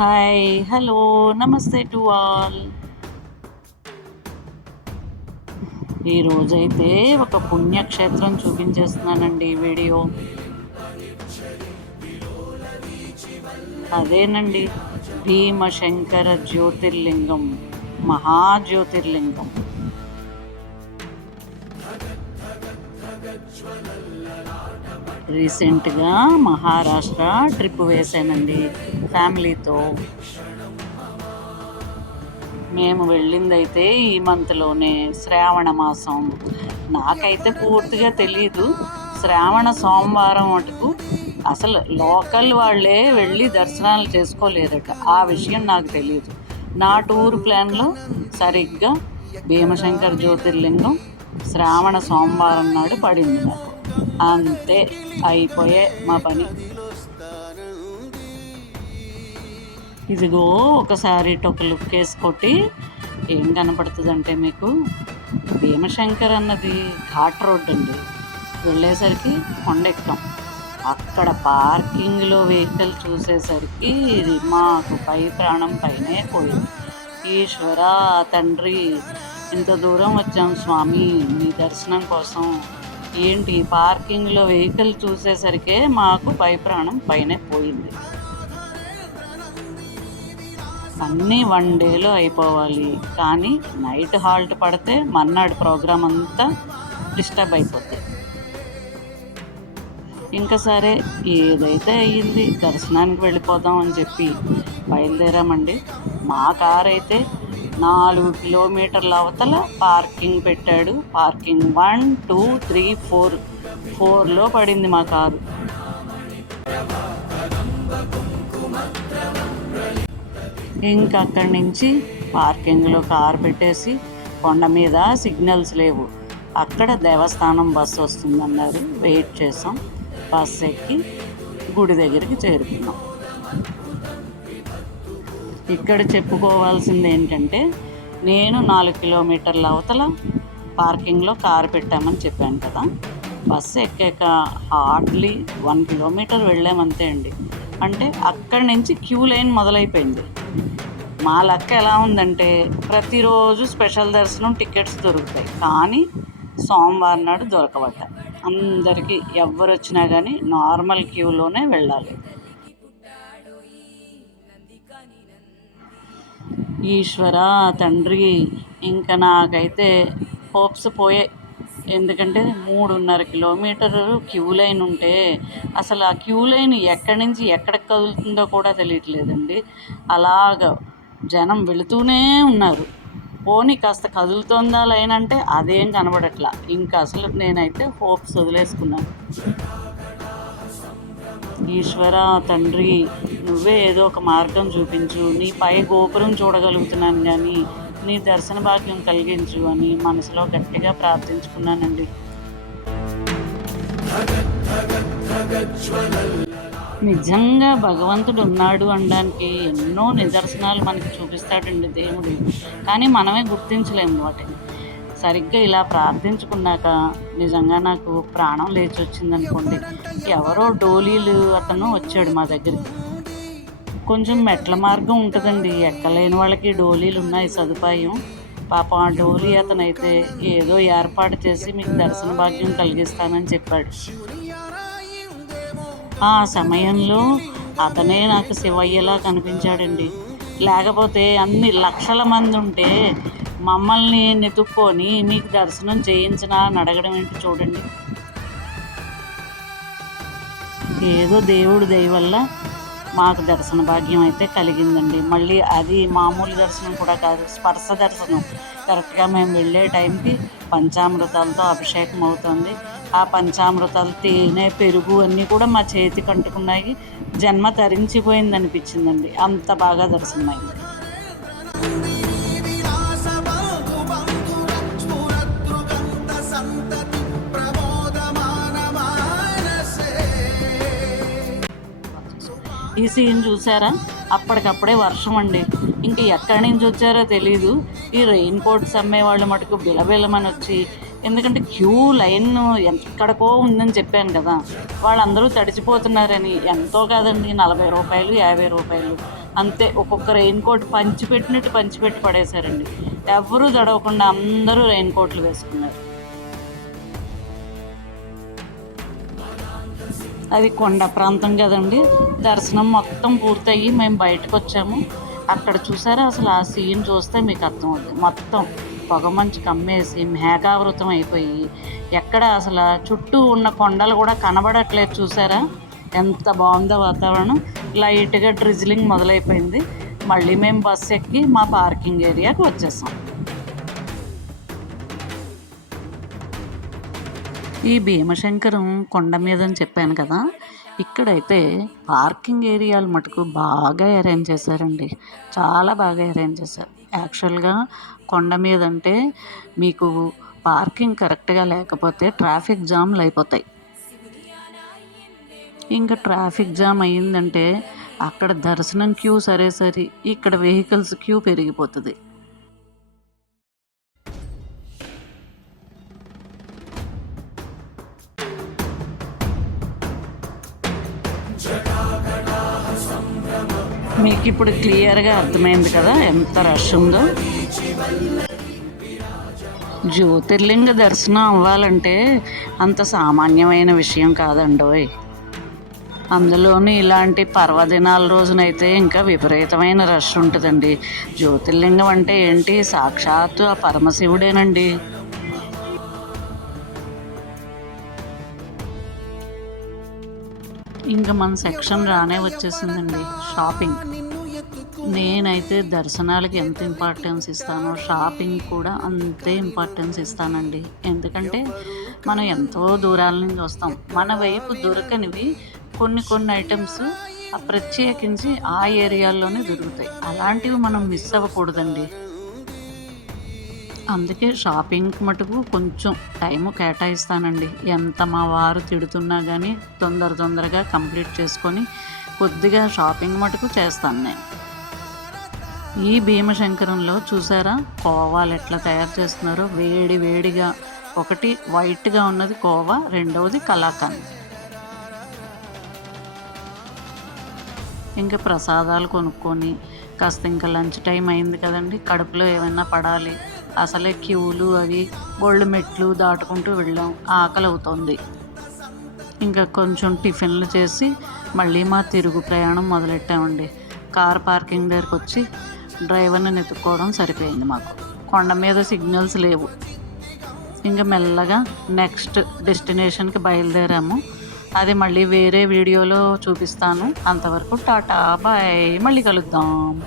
Hi hello నమస్తే to all. ఈరోజైతే ఒక పుణ్యక్షేత్రం చూపించేస్తున్నానండి ఈ వీడియో. అదేనండి భీమశంకర జ్యోతిర్లింగం మహాజ్యోతిర్లింగం. రీసెంట్గా మహారాష్ట్ర ట్రిప్ వేశానండి ఫ్యామిలీతో. మేము వెళ్ళిందైతే ఈ మంత్లోనే శ్రావణ మాసం. నాకైతే పూర్తిగా తెలియదు శ్రావణ సోమవారం మటుకు అసలు లోకల్ వాళ్ళే వెళ్ళి దర్శనాలు చేసుకోలేరట. ఆ విషయం నాకు తెలియదు నా టూర్ ప్లాన్లో సరిగ్గా భీమశంకర్ జ్యోతిర్లింగం శ్రావణ సోమవారం నాడు పడింది నాకు. అంతే అయిపోయే మా పని ఇదిగో ఒకసారి ఒక లుక్ వేసుకొట్టి ఏం కనపడుతుందంటే మీకు? భీమశంకర్ అన్నది ఘాట్ రోడ్ అండి. వెళ్ళేసరికి కొండ ఎక్కాం. అక్కడ పార్కింగ్లో వెహికల్ చూసేసరికి ఇది మాకు పై ప్రాణం పైనే పోయింది. ఈశ్వర తండ్రి ఇంత దూరం వచ్చాం స్వామి మీ దర్శనం కోసం. ఏంటి పార్కింగ్లో వెహికల్ చూసేసరికే మాకు పై ప్రాణం పైనే పోయింది. అన్నీ వన్ డేలో అయిపోవాలి. కానీ నైట్ హాల్ట్ పడితే మన్నాడు ప్రోగ్రామ్ అంతా డిస్టర్బ్ అయిపోతుంది ఇంకా సరే ఏదైతే అయ్యింది దర్శనానికి వెళ్ళిపోదాం అని చెప్పి బయలుదేరామండి. మా కార్ అయితే నాలుగు కిలోమీటర్ల అవతల పార్కింగ్ పెట్టాడు. Parking one two three four ఫోర్లో పడింది మా కారు. ఇంకా అక్కడి నుంచి పార్కింగ్లో కార్ పెట్టేసి కొండ మీద సిగ్నల్స్ లేవు. అక్కడ దేవస్థానం బస్సు వస్తుందన్నారు. వెయిట్ చేసాం బస్సు ఎక్కి గుడి దగ్గరికి చేరుకున్నాం. ఇక్కడ చెప్పుకోవాల్సింది ఏంటంటే నేను నాలుగు కిలోమీటర్ల అవతల పార్కింగ్లో కారు పెట్టామని చెప్పాను కదా. బస్సు ఎక్కాక హార్డ్లీ వన్ కిలోమీటర్ వెళ్ళామంతే అండి. అంటే అక్కడి నుంచి క్యూ లైన్ మొదలైపోయింది. మా లక్క ఎలా ఉందంటే ప్రతిరోజు స్పెషల్ దర్శనం టికెట్స్ దొరుకుతాయి. కానీ సోమవారం నాడు దొరకబట్ట అందరికీ ఎవరు వచ్చినా కానీ నార్మల్ క్యూలోనే వెళ్ళాలి. ఈశ్వర తండ్రి ఇంకా నాకైతే హోప్స్ పోయే. ఎందుకంటే మూడున్నర కిలోమీటర్ క్యూ లైన్ ఉంటే అసలు ఆ క్యూ లైన్ ఎక్కడి నుంచి ఎక్కడికి కదులుతుందో కూడా తెలియట్లేదండి. అలాగ జనం వెళుతూనే ఉన్నారు. పోనీ కాస్త కదులుతుందా లైన్ అంటే అదేం కనబడట్లా. ఇంకా అసలు నేనైతే హోప్స్ వదిలేసుకున్నాను. ఈశ్వర తండ్రి నువ్వే ఏదో ఒక మార్గం చూపించు నీ పై గోపురం చూడగలుగుతున్నాను కానీ నీ దర్శన భాగ్యం కలిగించు అని మనసులో గట్టిగా ప్రార్థించుకున్నానండి. నిజంగా భగవంతుడు ఉన్నాడు అనడానికి ఎన్నో నిదర్శనాలు మనకి చూపిస్తాడండి దేవుడు. కానీ మనమే గుర్తించలేము వాటిని. సరిగ్గా ఇలా ప్రార్థించుకున్నాక నిజంగా నాకు ప్రాణం లేచి వచ్చింది అనుకోండి ఎవరో డోలీలు అతను వచ్చాడు మా దగ్గరికి. కొంచెం మెట్ల మార్గం ఉంటుందండి. ఎక్కలేని వాళ్ళకి డోలీలు ఉన్నాయి సదుపాయం. పాపం ఆ డోలీ అతనైతే ఏదో ఏర్పాటు చేసి మీకు దర్శన భాగ్యం కలిగిస్తానని చెప్పాడు. ఆ సమయంలో అతనే నాకు శివయ్యలా కనిపించాడండి. లేకపోతే అన్ని లక్షల మంది ఉంటే మమ్మల్ని నెతుక్కొని మీకు దర్శనం చేయించినా అని అడగడం ఏంటి చూడండి. ఏదో దేవుడు దయ వల్ల మాకు దర్శన భాగ్యం అయితే కలిగిందండి. మళ్ళీ అది మామూలు దర్శనం కూడా కాదు స్పర్శ దర్శనం. కరెక్ట్గా మేము వెళ్ళే టైంకి పంచామృతాలతో అభిషేకం అవుతుంది. ఆ పంచామృతాలు తేనె పెరుగు అన్నీ కూడా మా చేతికి అంటుకున్నాయి జన్మ తరించిపోయింది అనిపించిందండి అంత బాగా దర్శనమైంది. ఈ సీన్ చూసారా? అప్పటికప్పుడే వర్షం అండి. ఇంక ఎక్కడి నుంచి వచ్చారో తెలీదు. ఈ రెయిన్ కోట్స్ అమ్మే వాళ్ళు మటుకు బిలబిలమని వచ్చి ఎందుకంటే క్యూ లైన్ ఎక్కడికో ఉందని చెప్పాను కదా. వాళ్ళందరూ తడిచిపోతున్నారని ఎంతో కాదండి నలభై రూపాయలు యాభై రూపాయలు. అంతే ఒక్కొక్క రెయిన్ కోట్ పంచిపెట్టినట్టు పంచిపెట్టి పడేశారండి. ఎవరూ తడవకుండా అందరూ రెయిన్ కోట్లు వేసుకున్నారు. అది కొండ ప్రాంతం కదండి. దర్శనం మొత్తం పూర్తయ్యి మేము బయటకు వచ్చాము. అక్కడ చూసారా? అసలు ఆ సీన్ చూస్తే మీకు అర్థమవుతుంది. మొత్తం పొగ మంచు కమ్మేసి మేఘావృతం అయిపోయి ఎక్కడ అసలు చుట్టూ ఉన్న కొండలు కూడా కనబడట్లేదు చూసారా? ఎంత బాగుందో వాతావరణం. లైట్గా డ్రిజిలింగ్ మొదలైపోయింది. మళ్ళీ మేము బస్సు ఎక్కి మా పార్కింగ్ ఏరియాకి వచ్చేసాం. ఈ భీమశంకరం కొండ మీద అని చెప్పాను కదా ఇక్కడైతే పార్కింగ్ ఏరియాలు మటుకు బాగా అరేంజ్ చేశారండి. చాలా బాగా అరేంజ్ చేశారు. యాక్చువల్గా కొండ మీద అంటే మీకు పార్కింగ్ కరెక్ట్గా లేకపోతే ట్రాఫిక్ జామ్లు అయిపోతాయి. ఇంకా ట్రాఫిక్ జామ్ అయ్యిందంటే అక్కడ దర్శనం క్యూ సరే సరి ఇక్కడ వెహికల్స్ క్యూ పెరిగిపోతుంది. ఇప్పుడు క్లియర్గా అర్థమైంది కదా ఎంత రష్ ఉందో. జ్యోతిర్లింగ దర్శనం అవ్వాలంటే అంత సామాన్యమైన విషయం కాదండోయ్. అందులోనూ ఇలాంటి పర్వదినాల రోజునైతే ఇంకా విపరీతమైన రష్ ఉంటుందండి. జ్యోతిర్లింగం అంటే ఏంటి? సాక్షాత్తు ఆ పరమశివుడేనండి. ఇంకా మన సెక్షన్ రానే వచ్చేసిందండి షాపింగ్. నేనైతే దర్శనాలకి ఎంత ఇంపార్టెన్స్ ఇస్తానో షాపింగ్ కూడా అంతే ఇంపార్టెన్స్ ఇస్తానండి. ఎందుకంటే మనం ఎంతో దూరాల నుంచి వస్తాం. మన వైపు దొరకనివి కొన్ని కొన్ని ఐటమ్స్ ప్రత్యేకించి ఆ ఏరియాల్లోనే దొరుకుతాయి. అలాంటివి మనం మిస్ అవ్వకూడదండి. అందుకే షాపింగ్ మటుకు కొంచెం టైం కేటాయిస్తానండి. ఎంత మా వారు తిడుతున్నా కానీ తొందర తొందరగా కంప్లీట్ చేసుకొని కొద్దిగా షాపింగ్ మటుకు చేస్తాను నేను. ఈ భీమశంకరంలో చూసారా? కోవాలు ఎట్లా తయారు చేస్తున్నారో వేడి వేడిగా. ఒకటి వైట్గా ఉన్నది కోవా రెండవది కలాకండ్. ఇంకా ప్రసాదాలు కొనుక్కొని కాస్త ఇంకా లంచ్ టైం అయింది కదండి కడుపులో ఏమైనా పడాలి. అసలే క్యూలు అవి గోల్డ్ మెట్లు దాటుకుంటూ వెళ్ళాం. ఆకలి అవుతుంది ఇంకా కొంచెం టిఫిన్లు చేసి మళ్ళీ మా తిరుగు ప్రయాణం మొదలెట్టామండి. కార్ పార్కింగ్ దగ్గరికి వచ్చి డ్రైవర్ని వెతుక్కోవడం సరిపోయింది మాకు. కొండ మీద సిగ్నల్స్ లేవు. ఇంకా మెల్లగా నెక్స్ట్ డెస్టినేషన్కి బయలుదేరాము. అది మళ్ళీ వేరే వీడియోలో చూపిస్తాను. అంతవరకు టాటా బాయ్. మళ్ళీ కలుద్దాం.